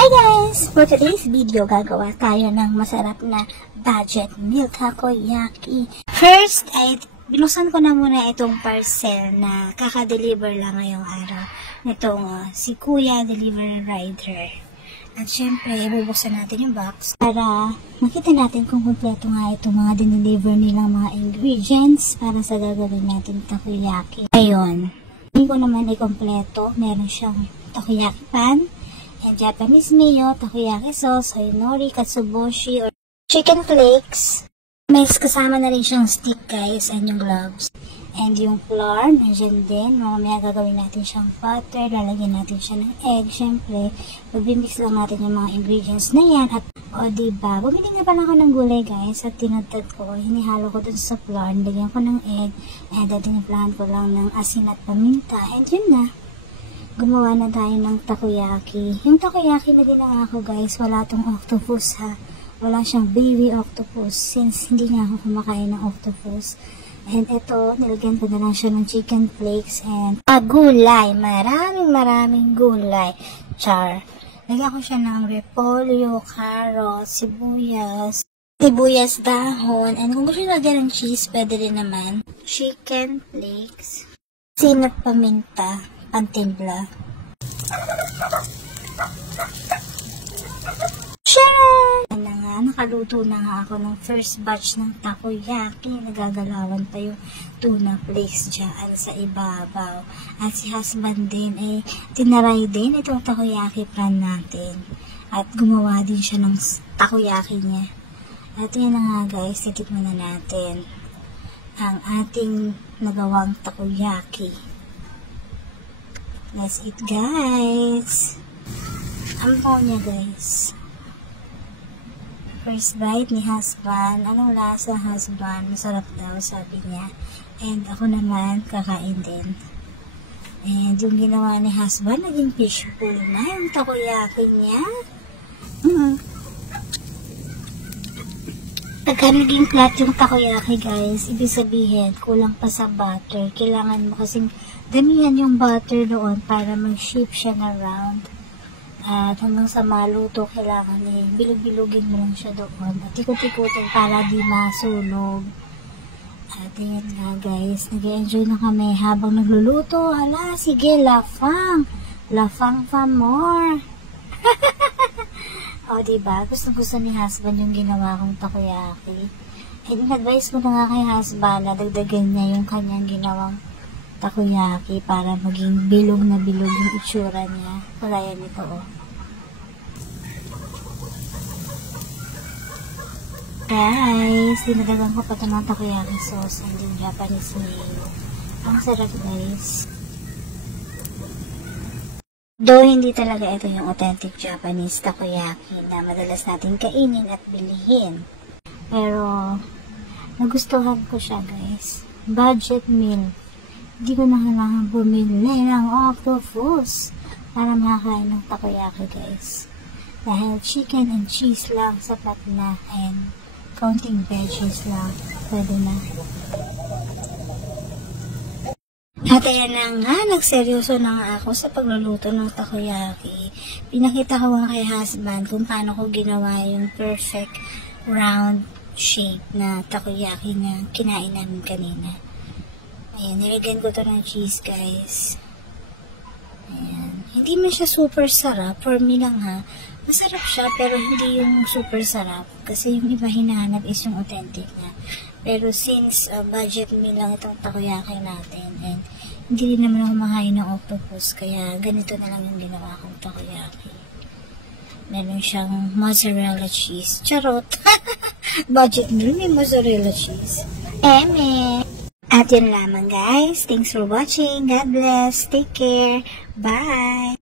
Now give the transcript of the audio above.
Hi guys! For today's video, gagawa tayo ng masarap na budget meal takoyaki. First, ay binuksan ko na muna itong parcel na kaka-deliver lang ngayong araw. Itong si Kuya Delivery Rider. At syempre, bubuksan natin yung box para makita natin kung kompleto nga itong mga dineliver nilang mga ingredients para sa gagawin natin takoyaki. Ayun. Hindi ko naman ay kompleto. Meron siyang takoyaki pan, and Japanese mayo, takoyaki sauce, soy nori, katsuboshi, or chicken flakes. May kasama na rin siyang stick guys, and yung gloves. And yung flour, nandiyan din. Mamaya gagawin natin siyang butter, lalagyan natin siya ng egg. Siyempre, magbimix lang natin yung mga ingredients na yan. At, diba, bumili nga pala ako ng gulay guys, at tinatag ko, hinihalo ko dun sa flour, nilagyan ko ng egg, and tinimplahan ko lang ng asin at paminta. And yun na. Gumawa na tayo ng takoyaki. Yung takoyaki na din ako guys, wala tong octopus ha. Wala siyang baby octopus since hindi nga ako kumakain ng octopus. And ito, nilagyan ko na lang siya ng chicken flakes and gulay. Maraming gulay. Char. Lagyan ko siya ng repolyo, carrots, sibuyas dahon. And kung gusto nyo lagyan ng cheese, pwede rin naman. Chicken flakes, asin at paminta, pantimpla. Sharon! Nakaluto na nga ako ng first batch ng takoyaki. Nagagalawan pa yung tuna flakes dyan sa ibabaw. At si husband din ay tinaray din itong takoyaki pan natin. At gumawa din siya ng takoyaki niya. At yan na nga guys, titikman na natin ang ating nagawang takoyaki. Let's eat guys! Ang po niya guys. First bite ni husband. Anong lasa husband? Masarap daw, sabi niya. And ako naman, kakain din. And yung ginawa ni husband, naging fishbowl na yung takoyaki niya. Pagka naging flat yung takoyaki guys, ibig sabihin, kulang pa sa butter. Kailangan mo kasing damihan yung butter doon para mag-shape siya na round. At hanggang sa maluto, kailangan bilog-bilugin mo lang siya doon. At ikot-ikutin para di masunog. At yan nga guys, nag-enjoy na kami habang nagluluto. Hala, sige, lafang. Lafang pa more. Diba? Gusto ni husband yung ginawa kong takoyaki. And in-advise ko na nga kay husband na dagdagan niya yung kanyang ginawang takoyaki para maging bilog na bilog yung itsura niya. Kagaya nito Guys, dinadagan ko pa ito ng takoyaki sauce and yung Japanese mayo. Ang sarap guys. Though hindi talaga ito yung authentic Japanese takoyaki na madalas natin kainin at bilihin. Pero, nagustuhan ko siya guys. Budget meal. Hindi ko na kailangan bumili ng octopus para makakain ng takoyaki guys. Dahil chicken and cheese lang sapat na and counting veggies lang pwede na. At ayan na nga, nagseryoso na nga ako sa pagluluto ng takoyaki. Pinakita ko nga kay husband kung paano ko ginawa yung perfect round shape na takoyaki na kinain namin kanina. Ayan, nilagyan ko to ng cheese guys. Ayan. Hindi man siya super sarap. For me lang ha. Masarap siya pero hindi yung super sarap. Kasi yung iba hinahanap is yung authentic na. Pero since budget meal lang itong takoyaki natin and hindi rin naman ako makain ng octopus kaya ganito na lang yung ginawa kong takoyaki. Meron siyang mozzarella cheese. Charot! Budget meal may mozzarella cheese. Eme! At yun lamang guys. Thanks for watching. God bless. Take care. Bye!